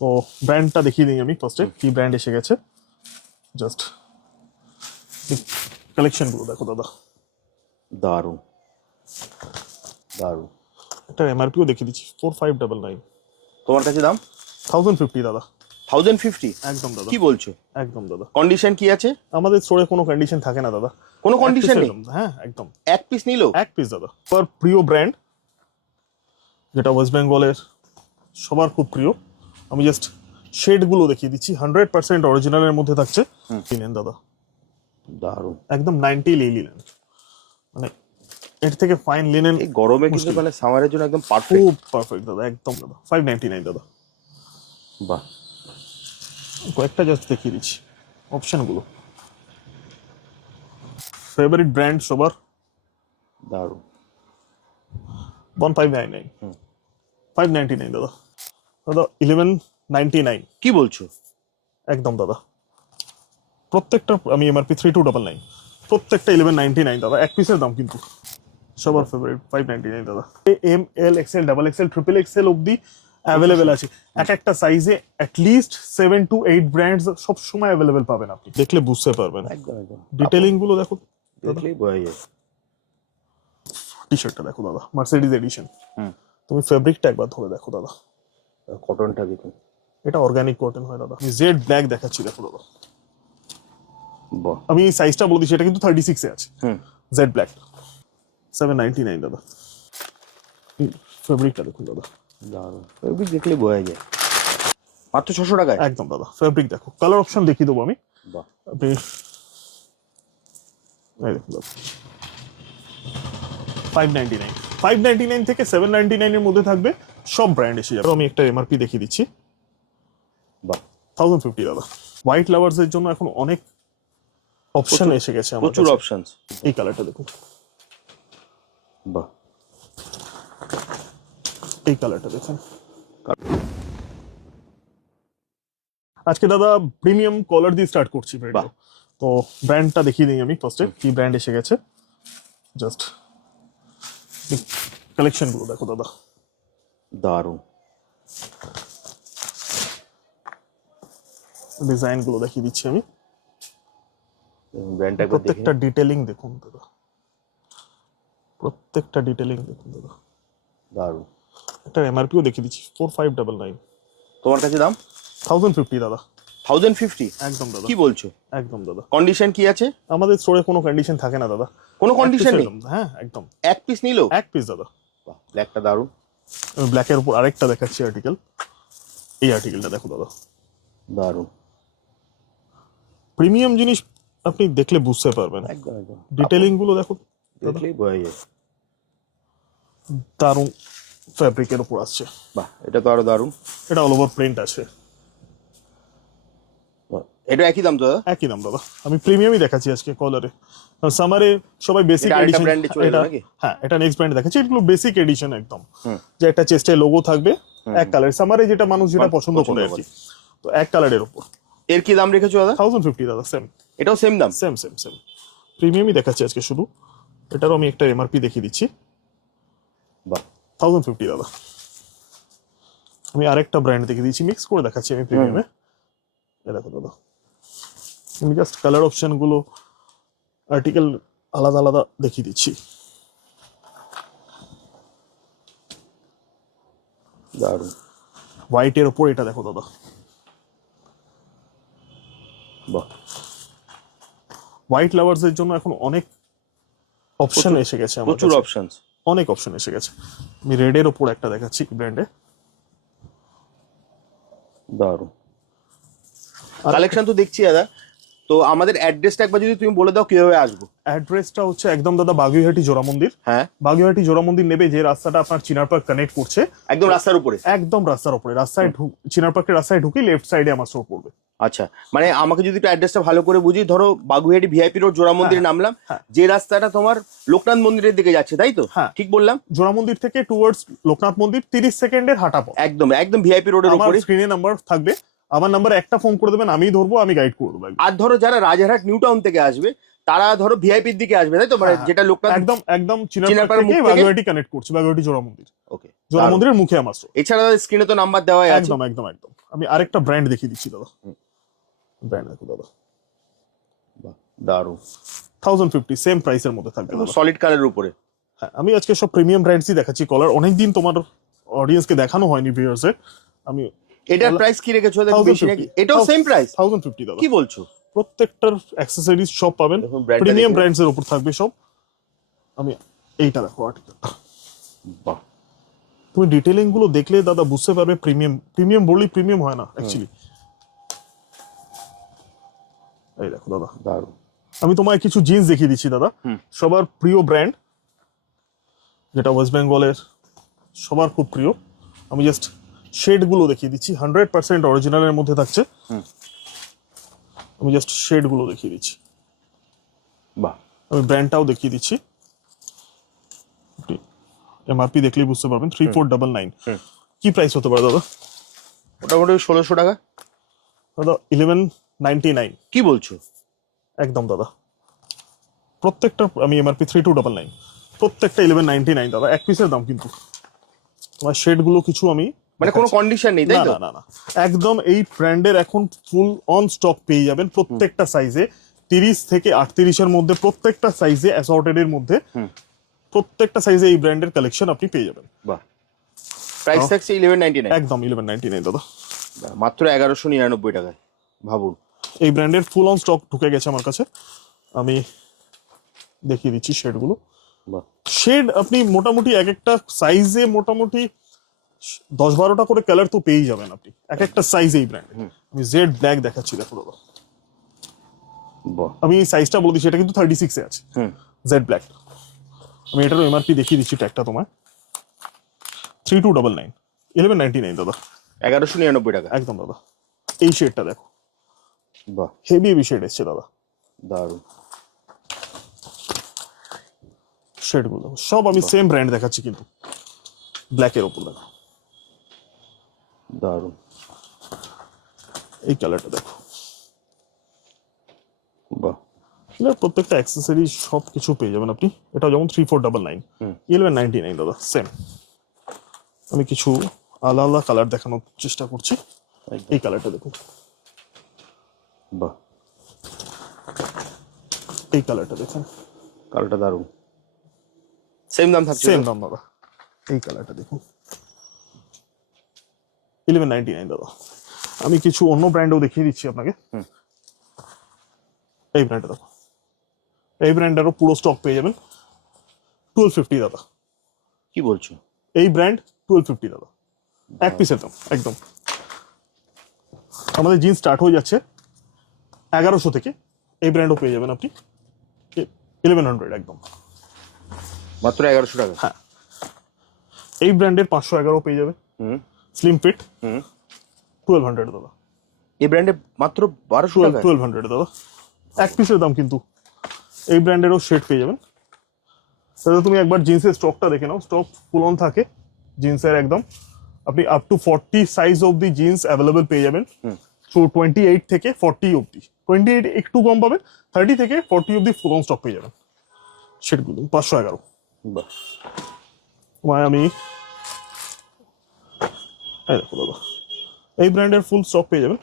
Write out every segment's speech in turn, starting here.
তো ব্র্যান্ডটা দেখিয়ে দিই আমি ফার্স্টে কি ব্র্যান্ড এসে গেছে। জাস্ট কালেকশন গুলো দেখো দাদা, দারুণ দারুণ। এটার এমআরপিও দেখিয়ে দিচ্ছি 4599। তোমার কাছে দাম 1050 দাদা। 1050? একদম দাদা, কি বলছো? একদম দাদা। কন্ডিশন কি আছে? আমাদের স্টোরে কোনো কন্ডিশন থাকে না দাদা। কোনো কন্ডিশন নেই? হ্যাঁ একদম এক পিস নিলো? এক পিস দাদা। আমার প্রিয় ব্র্যান্ড, যেটা ওয়েস্ট বেঙ্গলের সবার খুব প্রিয়। আমি জাস্ট শেডগুলো দেখিয়ে দিচ্ছি, 100% অরিজিনালের মধ্যে থাকছে। কিনেন দাদা, দারুণ। একদম 90 লিনেন, মানে এর থেকে ফাইন লিনেন এই গরমে কিন্তু মানে সামারের জন্য একদম পারফেক্ট। খুব পারফেক্ট দাদা, একদম দাদা। 599 দাদা। বাহ, কয়েকটা জাস্ট দেখিয়ে দিচ্ছি অপশনগুলো। ফেভারিট ব্র্যান্ড সবার দারুণ। 1599, 599 দাদা। দাদা 1199। কি বলছো? একদম দাদা। প্রত্যেকটা আমি এমআরপি 3299, প্রত্যেকটা 1199 দাদা। এক পিসের দাম কিন্তু সবার ফেভারিট 599 দাদা। M L XL double XL triple XL অবধি অ্যাভেলেবেল আছে। এক একটা সাইজে অ্যাটলিস্ট 7 to 8 ব্র্যান্ডস সব সময় অ্যাভেলেবেল পাবেন, আপনি দেখলে বুঝতে পারবেন। একদম একদম। ডিটেইলিং গুলো দেখো, দেখলেই বোঝা যায়। টি শার্টটা দেখো দাদা, মার্সিডিজ এডিশন। হুম। তুমি ফেব্রিকটা একবার ধরে দেখো দাদা, কটনটা দেখুন। এটা অর্গানিক কটন হয় দাদা। আমি জেড ব্ল্যাক দেখাচ্ছি দেখো দাদা। বাহ। আমি সাইজটা বলে দিচ্ছি, এটা কিন্তু 36 এ আছে। হুম। জেড ব্ল্যাক 799 দাদা। ফেব্রিকটা দেখুন দাদা, দারুণ। ফেব্রিক দেখলেই বোঝা যায়। মাত্র 600 টাকায়? একদম দাদা। ফেব্রিক দেখো, কালার অপশন দেখিয়ে দেবো আমি। বাহ। আপনি এই দেখুন দাদা, 599। 599 থেকে 799 এর মধ্যে থাকবে, সব ব্র্যান্ড এসে যাবে। আমি একটা এমআরপি দেখিয়ে দিচ্ছি। বাহ, 1050 দাদা। হোয়াইট লাভার্স এর জন্য এখন অনেক অপশন এসে গেছে আমার প্রচুর কাছে। অপশনস। এই কালারটা দেখুন, বাহ। এই কালারটা দেখুন। আজকে দাদা প্রিমিয়াম কলার দিয়ে স্টার্ট করছি বাহ। ভিডিও। তো ব্র্যান্ডটা দেখিয়ে দিই আমি ফার্স্টে কি ব্র্যান্ড এসে গেছে। জাস্ট কালেকশন গুলো দেখো দাদা, দারুণ। ডিজাইন গুলো দেখিয়ে দিচ্ছি আমি। ব্র্যান্ডটা একবার দেখে প্রত্যেকটা ডিটেইলিং দেখুন দাদা, প্রত্যেকটা ডিটেইলিং দেখুন দাদা। দারুণ। এটার এমআরপিও দেখিয়ে দিচ্ছি 4599। তোমার কাছে দাম 1050 দাদা। 1050? একদম দাদা, কি বলছো? একদম দাদা। কন্ডিশন কি আছে? আমাদের স্টোরে কোনো কন্ডিশন থাকে না দাদা। কোনো কন্ডিশন এক নেই? piece এর দাম, হ্যাঁ একদম এক পিস নিলো? এক পিস দাদা। বাহ, ব্ল্যাকটা দারুণ। আমি ব্ল্যাকের উপর আরেকটা দেখাচ্ছি আর্টিকেল। এই আর্টিকেলটা দেখো দাদা, দারুণ। প্রিমিয়াম জিনিস আপনি দেখলে বুঝতে পারবেন। একদম একদম। ডিটেইলিং গুলো দেখো, দেখলেই বোঝা যায়। দারুণ ফ্যাব্রিকের উপর আসছে। বাহ, এটা তো আরো দারুণ। এটা অল ওভার প্রিন্ট আছে। বাহ, এটা একই দাম তো দাদা? একই দাম দাদা। আমি প্রিমিয়ামই দেখাচ্ছি আজকে কলারে। সামারে সবাই বেসিক এটা আরেকটা এডিশন। ব্র্যান্ডে চলে এলো নাকি? হ্যাঁ, এটা নেক্সট ব্র্যান্ড দেখাচ্ছি। এগুলো বেসিক এডিশন একদম, যে একটা চেস্টে লোগো থাকবে এক কালার। সামারে যেটা মানুষ যেটা পছন্দ করে আর কি। তো এক কালারের উপর। এর কি দাম রেখেছো দাদা? 1050 দাদা। সেম, এটাও সেম দাম? Same same same. প্রিমিয়ামই দেখাচ্ছি আজকে শুধু। এটারও আমি একটা এমআরপি দেখিয়ে দিচ্ছি। বাহ, 1050 দাদা। আমি আরেকটা ব্র্যান্ড দেখিয়ে দিচ্ছি, মিক্স করে দেখাচ্ছি আমি প্রিমিয়ামে। এই দেখো দাদা, আমি জাস্ট কালার অপশন গুলো আর্টিকেল আলাদা আলাদা দেখিয়ে দিচ্ছি। দারুণ। হোয়াইটের ওপর এটা দেখো দাদা। বাহ, হোয়াইট লাভার্স এর জন্য এখন অনেক অপশন এসে গেছে আমার প্রচুর কাছে। অপশনস। অনেক অপশন এসে গেছে। আমি রেডের ওপর একটা দেখাচ্ছি ব্র্যান্ডে। দারুণ কালেকশন তো দেখছি দাদা। তো আমাদের অ্যাড্রেসটা একবার যদি তুমি বলে দাও কিভাবে আসবো। অ্যাড্রেসটা হচ্ছে একদম দাদা বাগুইহাটি জোড়া মন্দির। হ্যাঁ, বাগুইহাটি জোড়া মন্দির নেবে যে রাস্তাটা আপনার চিনার পার্ক কানেক্ট করছে, একদম রাস্তার উপরে? একদম রাস্তার উপরে। রাস্তায় চিনার পার্কের রাস্তায় ঢুকি লেফট সাইডে আমার স্টোর পড়বে। আচ্ছা, মানে আমাকে যদি একটু অ্যাড্রেসটা ভালো করে বুঝি, ধরো বাগুইহাটি ভিআইপি রোড জোড়া মন্দিরে নামলাম, যে রাস্তাটা তোমার লোকনাথ মন্দিরের দিকে যাচ্ছে, তাই তো? হ্যাঁ, ঠিক বললাম? জোড়া মন্দির থেকে টুয়ার্ডস লোকনাথ মন্দির 30 সেকেন্ডের হাঁটা পথ। একদম একদম ভিআইপি রোডের আমার উপরে। স্ক্রিনে নাম্বার থাকবে, আমার নাম্বারে একটা ফোন করে দেবেন, আমি ধরবো, আমি গাইড করে দেবো। আর ধরো যারা রাজারহাট নিউ টাউন থেকে আসবে, তারা ধরো ভিআইপির দিকে আসবে, তাই তো? মানে যেটা লোকনাথ একদম একদম চিনার চিনার পার্ক পাড়ের মুখ থেকে থেকে বাগুইহাটি কানেক্ট করছে, বাগুইহাটি জোড়া মন্দির। ওকে। জোড়া মন্দিরের মুখে আমার store। এছাড়া স্ক্রিনে তো নাম্বার দেওয়াই আছে। একদম একদম একদম। আমি আরেকটা ব্র্যান্ড দেখিয়ে দিচ্ছি দাদা, ব্র্যান্ড দেখো দাদা, বাহ, দারুণ। 1050 সেম প্রাইসের মধ্যে থাকবে দাদা। সলিড কালারের উপরে। হ্যাঁ, আমি আজকে সব প্রিমিয়াম ব্র্যান্ডসই দেখাচ্ছি। কলার অনেকদিন তোমার অডিয়েন্সকে দেখানো হয়নি ভিউয়ার্সের। আমি এটার প্রাইস কি রেখেছো? দেখো বেশি নাকি? এটাও সেম প্রাইস 1050 দাদা। কি বলছো? প্রত্যেকটার অ্যাক্সেসরিজ সব পাবেন, দেখুন brand টা প্রিমিয়াম দেখুন। ব্র্যান্ডস এর উপর থাকবে সব। আমি এইটা দেখো আর্টিকেল, বাহ, তুমি ডিটেইলিং গুলো দেখলে দাদা বুঝতে পারবে প্রিমিয়াম। প্রিমিয়াম বললেই প্রিমিয়াম হয় না অ্যাকচুয়ালি। এই দেখো দাদা, দারুণ। আমি তোমায় কিছু জিন্স দেখিয়ে দিচ্ছি দাদা, সবার প্রিয় ব্র্যান্ড, যেটা ওয়েস্ট বেঙ্গলের সবার খুব প্রিয়। আমি জাস্ট শেড গুলো দেখিয়ে দিচ্ছি, 100% অরিজিনালের মধ্যে থাকছে। আমি জাস্ট শেড গুলো দেখিয়ে দিচ্ছি, বাহ, আমি ব্র্যান্ডটাও দেখিয়ে দিচ্ছি। এমআরপি দেখলেই বুঝতে পারবেন। 3499 কি প্রাইস হতে পারে দাদা? মোটামুটি 1600 টাকা। দাদা 1199। কি বলছো? একদম দাদা, প্রত্যেকটা আমি এমআরপি 3299, প্রত্যেকটা 1199 দাদা। এক পিসের দাম কিন্তু। তোমার শেড গুলো কিছু আমি মানে কোনো কন্ডিশন নেই, তাই না তো? না না না, একদম এই ব্র্যান্ডের এখন ফুল অন স্টক পেয়ে যাবেন প্রত্যেকটা সাইজে। 30 থেকে 38 এর মধ্যে প্রত্যেকটা সাইজে, অ্যাসর্টেড এর মধ্যে প্রত্যেকটা সাইজে এই ব্র্যান্ডের কালেকশন আপনি পেয়ে যাবেন। বাহ, প্রাইস থাকছে 1199। একদম 1199 দাদা, মাত্র 1199 টাকায়। ভাবুন, এই ব্র্যান্ডের ফুল অন স্টক ঢুকে গেছে আমার কাছে। আমি দেখিয়ে দিচ্ছি শেডগুলো। বাহ, শেড আপনি মোটামুটি এক একটা সাইজে মোটামুটি 10-12টা করে কালার তো পেয়েই যাবেন আপনি এক একটা সাইজ এই ব্র্যান্ড। আমি জেড ব্ল্যাক দেখাচ্ছি, দেখো দাদা। বাহ, আমি এই সাইজটা বলে দিচ্ছি, এটা কিন্তু 36 এ আছে, জেড ব্ল্যাক। আমি এটারও এমআরপি দেখিয়ে দিচ্ছি, ট্যাগটা তোমায় 3299, 1199 দাদা। 1199 টাকা। একদম দাদা, এই শেডটা দেখো, বাহ, হেভি হেভি শেড এসছে দাদা। দারুণ। শেডগুলো দেখো, সব আমি সেম ব্র্যান্ড দেখাচ্ছি কিন্তু ব্ল্যাকের ওপর দেখো। দারুণ। এই কালারটা দেখো, বাহ, এগুলোর প্রত্যেকটা অ্যাক্সেসরি সব কিছু পেয়ে যাবেন আপনি। এটা যেমন 3499, 1199 দাদা সেম। আমি কিছু আলাদা আলাদা কালার দেখানোর চেষ্টা করছি। এই কালারটা দেখুন, বাহ, এই কালারটা দেখুন, কালোটা দারুণ। সেম দাম থাকছে? সেম দাম দাদা। এই কালারটা দেখুন, 1199 দাদা। আমি কিছু অন্য ব্র্যান্ডও দেখিয়ে দিচ্ছি আপনাকে। এই ব্র্যান্ডটা দেখো, এই ব্র্যান্ডেরও পুরো স্টক পেয়ে যাবেন 1250 দাদা। কি বলছো? এই ব্র্যান্ড 1250 দাদা, এক পিসের দাম একদম। আমাদের জিন্স স্টার্ট হয়ে যাচ্ছে 1100 থেকে, এই ব্র্যান্ডও পেয়ে যাবেন আপনি 1100 একদম। মাত্র 1100 টাকা? হ্যাঁ, এই ব্র্যান্ডের 511 পেয়ে যাবে, স্লিম ফিট 1200 দাদা। এই ব্র্যান্ডে মাত্র 1200 টাকা? 1200 দাদা, এক পিসের দাম কিন্তু। এই ব্র্যান্ডেরও শেড পেয়ে যাবেন দাদা। তুমি একবার জিন্সের স্টকটা দেখে নাও, স্টক ফুল অন থাকে জিন্সের একদম। আপনি up to 40 size of the jeans available পেয়ে যাবেন। সো 28 থেকে 40 অব্দি, 28 একটু কম পাবেন, 30 থেকে 40 অব্দি ফুল অন স্টক পেয়ে যাবেন। শেডগুলো 511। বাহ, তোমায় আমি এই দেখো দাদা, এই ব্র্যান্ডের ফুল স্টক পেয়ে যাবেন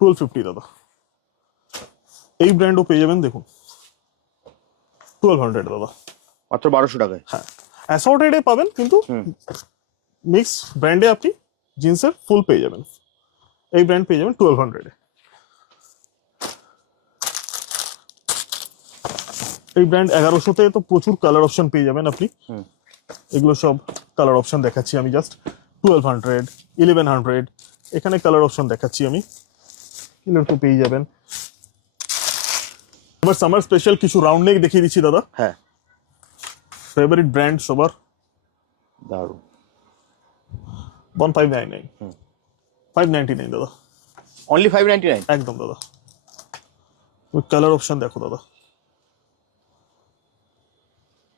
1250 দাদা। এই ব্র্যান্ডও পেয়ে যাবেন দেখুন 1200 দাদা। মাত্র 1200 টাকায়? হ্যাঁ, অ্যাসর্টেডে পাবেন কিন্তু মিক্স ব্র্যান্ডে আপনি জিন্সের ফুল পেয়ে যাবেন। এই ব্র্যান্ড পেয়ে যাবেন 1200 এ। এই ব্র্যান্ড 1100-তে তো প্রচুর কালার অপশন পেয়ে যাবেন আপনি। এগুলো সব কালার অপশন দেখাচ্ছি আমি জাস্ট। 1200, 1100, এখানে কালার অপশন দেখাচ্ছি আমি, এগুলো তো পেয়ে যাবেন। এবার সামার স্পেশাল কিছু রাউন্ড নেক দেখিয়ে দিচ্ছি দাদা। হ্যাঁ, ফেভারিট ব্র্যান্ড সবার, দারুণ। 1599, 599 দাদা। অনলি 599? একদম দাদা। কালার অপশন দেখো দাদা,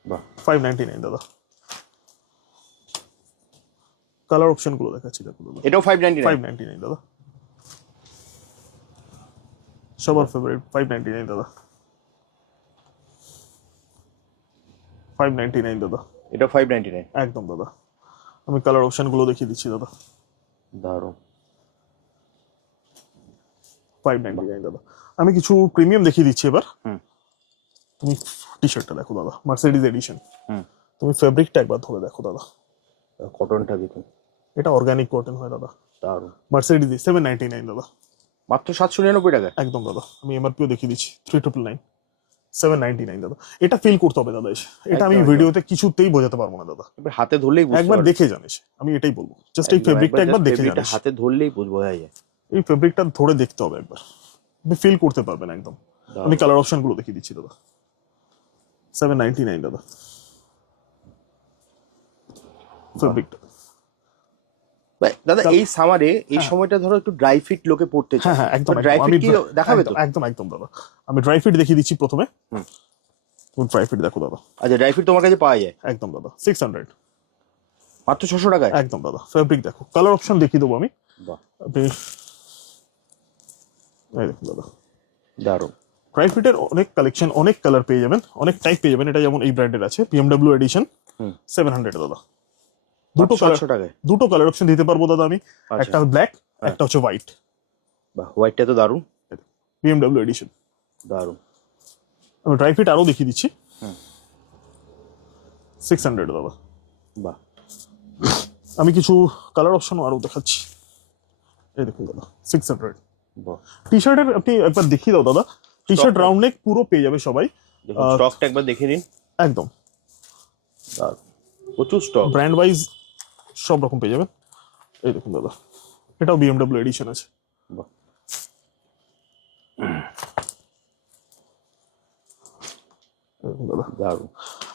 বাহ, 599 দাদা। কালার অপশন গুলো দেখাচ্ছি দেখো দাদা। এটাও 599? 599 দাদা, সবার ফেভারিট 599 দাদা। 599 দাদা, এটাও 599? একদম দাদা। আমি কালার অপশন গুলো দেখিয়ে দিচ্ছি দাদা। দারুণ। 599 দাদা। আমি কিছু প্রিমিয়াম দেখিয়ে দিচ্ছি এবার। হুম। তুমি টি শার্টটা দেখো দাদা, মার্সিডিজ এডিশন। হুম। তুমি ফেব্রিকটা একবার ধরে দেখো দাদা, কটনটা দেখুন, এটা অর্গানিক কটন হয় দাদা। দারুণ। মার্সিডিজ 799 দাদা, মাত্র 799 টাকা। একদম দাদা। আমি এমআরপিও দেখিয়ে দিচ্ছি 3999, 799 দাদা। এটা ফিল করতে হবে দাদা এসে, এটা আমি একদম, ভিডিওতে কিছুতেই বোঝাতে পারবো না দাদা। এবার হাতে ধরলেই বুঝতে একবার পারবে। দেখে জানিস, আমি এটাই বলবো, জাস্ট এই ফেব্রিকটা একবার দেখে জানিস। হাতে ধরলেই বোঝা যায়। এই ফেব্রিকটা ধরে দেখতে হবে একবার, আপনি ফিল করতে পারবেন একদম। আমি কালার অপশন গুলো দেখিয়ে দিচ্ছি দাদা। 799 দাদা ফেব্রিকটা। দাদা এই সামারে এই সময়টা ধরো একটু ড্রাই ফিট লোকে পড়তে চায়। হ্যাঁ একদম। ড্রাই ফিট কি দেখাবে তো? একদম একদম দাদা, আমি ড্রাই ফিট দেখিয়ে দিচ্ছি প্রথমে। তুমি ড্রাই ফিট দেখো দাদা। আচ্ছা, ড্রাই ফিট তোমার কাছে পাওয়া যায় একদম দাদা 600, মাত্র 600 টাকায়। একদম দাদা। ফেব্রিক দেখো, কালার অপশন দেখিয়ে দেবো আমি। বাহ, আপনি এই দেখুন দাদা, দারুণ। ড্রাই ফিটের অনেক কালেকশন, অনেক কালার পেয়ে যাবেন, অনেক টাইপ পেয়ে যাবেন। এটা যেমন এই ব্র্যান্ডের আছে BMW এডিশন 700 দাদা। দুটো কালার, 700 টাকায় দুটো কালার অপশন দিতে পারবো দাদা আমি। আচ্ছা। একটা ব্ল্যাক, একটা হচ্ছে হোয়াইট। বাহ, হোয়াইটটা তো দারুণ। BMW এডিশন দারুণ। আমি ড্রাই ফিট আরো দেখিয়ে দিচ্ছি। 600 দাদা। বাহ, আমি কিছু কালার অপশন আরো দেখাচ্ছি, এই দেখুন দাদা 600। বাহ। টি শার্টের আপনি একবার দেখিয়ে দাও দাদা, টি শার্ট রাউন্ড নেক পুরো পেয়ে যাবে সবাই। দেখুন স্টকটা একবার দেখে নিন। একদম দারুণ, প্রচুর স্টক। ব্র্যান্ড ওয়াইজ সব রকম পেয়ে যাবেন। এই দেখুন দাদা, এটাও BMW এডিশন আছে। বাহ, এই দেখুন দাদা, দারুণ।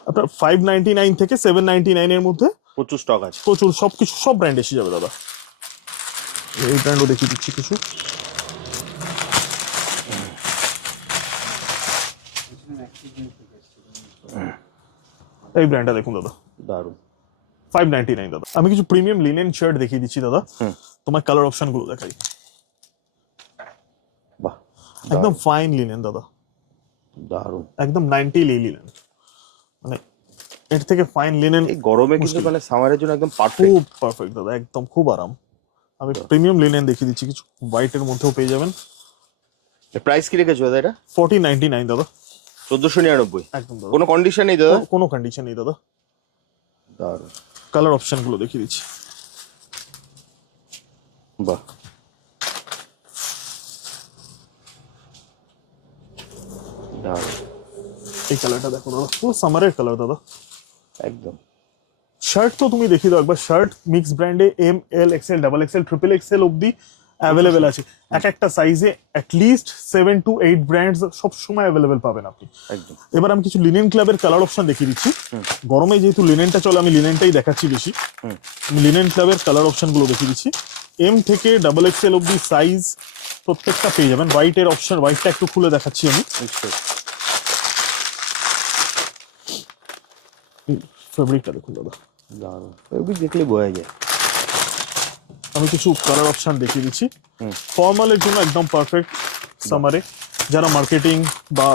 আপনার 599 থেকে 799 এর মধ্যে প্রচুর স্টক আছে। প্রচুর সবকিছু, সব ব্র্যান্ড এসে যাবে দাদা। এই ব্র্যান্ডও দেখিয়ে দিচ্ছি কিছু। এই ব্র্যান্ডটা দেখুন দাদা, দারুণ। 599 দাদা। আমি কিছু প্রিমিয়াম লিনেন শার্ট দেখিয়ে দিচ্ছি দাদা। তোমার কালার অপশন গুলো দেখাই। বাহ, একদম ফাইন লিনেন দাদা, দারুণ। একদম 90 লিনেন, মানে এর থেকে ফাইন লিনেন এই গরমে কিন্তু মুশকিল। মানে সামারের জন্য একদম পারফেক্ট। খুব পারফেক্ট দাদা, একদম খুব আরাম। আমি প্রিমিয়াম লিনেন দেখিয়ে দিচ্ছি কিছু, হোয়াইট এর মধ্যেও পেয়ে যাবেন। প্রাইস কি রেখেছো দাদা এটা? 1499 দাদা। 1499। একদম দাদা, কোনো কন্ডিশন নেই দাদা? কোনো কন্ডিশন নেই দাদা। দারুণ। কালার অপশন গুলো দেখিয়ে দিচ্ছি। বাহ, দারুণ। এই কালারটা দেখো দাদা, পুরো সামারের কালার দাদা। একদম। শার্ট তো তুমি দেখিয়ে দাও একবার। শার্ট মিক্স ব্র্যান্ডে ML XL XXL XXL অব্দি অ্যাভেলেবেল আছে। এক একটা সাইজে অ্যাটলিস্ট 7 to 8 ব্র্যান্ডস সব সময় অ্যাভেলেবেল পাবেন আপনি। একদম। এবার আমি কিছু লিনেন ক্লাবের কালার অপশন দেখিয়ে দিচ্ছি। গরমে যেহেতু লিনেনটা চলে, আমি লিনেনটাই দেখাচ্ছি বেশি। আমি লিনেন ক্লাবের কালার অপশন গুলো দেখিয়ে দিচ্ছি। M থেকে XXL অব্দি সাইজ প্রত্যেকটা পেয়ে যাবেন। হোয়াইটের অপশন, হোয়াইটটা একটু খুলে দেখাচ্ছি আমি। নিশ্চয়ই। ফেব্রিকটা দেখুন দাদা, দারুণ। ওই দেখলে বোঝা যায়। আমি কিছু কালার অপশন দেখিয়ে দিচ্ছি। ফর্মালের জন্য একদম পারফেক্ট সামারে, যারা মার্কেটিং বা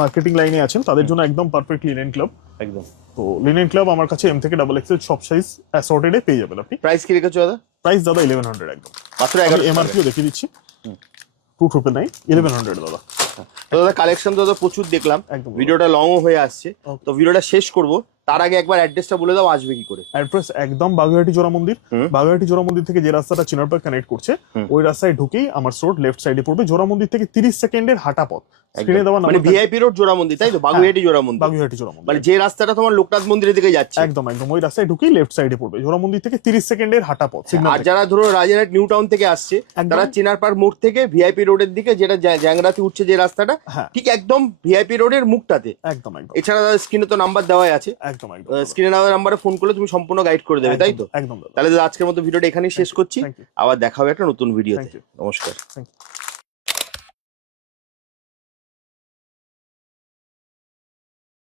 মার্কেটিং লাইনে আছেন তাদের জন্য একদম পারফেক্ট লিনেন ক্লাব। একদম। তো লিনেন ক্লাব আমার কাছে M থেকে XXL সব সাইজ অ্যাসর্টেডে পেয়ে যাবেন আপনি। প্রাইস কি রেখেছো দাদা? প্রাইস দাদা 1100 একদম। মাত্র আমি 1100। এমআরপিও দেখিয়ে দিচ্ছি 2999, 1100 দাদা। তো দাদা কালেকশন তো দাদা প্রচুর দেখলাম, একদম। ভিডিওটা লংও হয়ে আসছে। Okay. তো ভিডিওটা শেষ করব তার আগে একবার অ্যাড্রেসটা বলে দাও, আসবে কি করে? অ্যাড্রেস একদম বাগুইহাটি জোড়া মন্দির। বাগুইহাটি জোড়া মন্দির থেকে যে রাস্তাটা চিনার পার্ক কানেক্ট করছে, ওই রাস্তায় ঢুকেই আমার স্টোর লেফট সাইডে পড়বে। জোড়া মন্দির থেকে 30 সেকেন্ডের হাঁটা পথ। স্ক্রিনে দেওয়া মানে নাম্বার, ভিআইপি রোড জোড়া মন্দির, তাই তো? বাগুইহাটি জোড়া মন্দির। বাগুইহাটি জোড়া মন্দির, মানে যে রাস্তাটা তোমার লোকনাথ মন্দিরের দিকে যাচ্ছে। একদম একদম ওই রাস্তায় ঢুকেই লেফট সাইডে পড়বে। জোড়া মন্দির থেকে 30 সেকেন্ডের হাঁটা পথ। আর যারা ধরো রাজারহাট নিউ টাউন থেকে আসছে, তারা চিনার পার্ক মোড় থেকে ভিআইপি রোডের দিকে, যেটা জ্যাংরাতে উঠছে যে রাস্তাটা, ঠিক একদম ভিআইপি রোডের মুখটাতে। একদম একদম। এছাড়া দাদা স্ক্রিনে তো নাম্বার দেওয়াই আছে, একদম একদম। স্ক্রিনে দেওয়া নাম্বারে ফোন করলে তুমি সম্পূর্ণ গাইড করে দেবে, তাই তো? একদম দাদা। তাহলে দাদা আজকের মতো ভিডিওটা এখানেই শেষ করছি। Thank you. আবার দেখা হবে একটা নতুন ভিডিওতে। Thank you. নমস্কার। Thank you.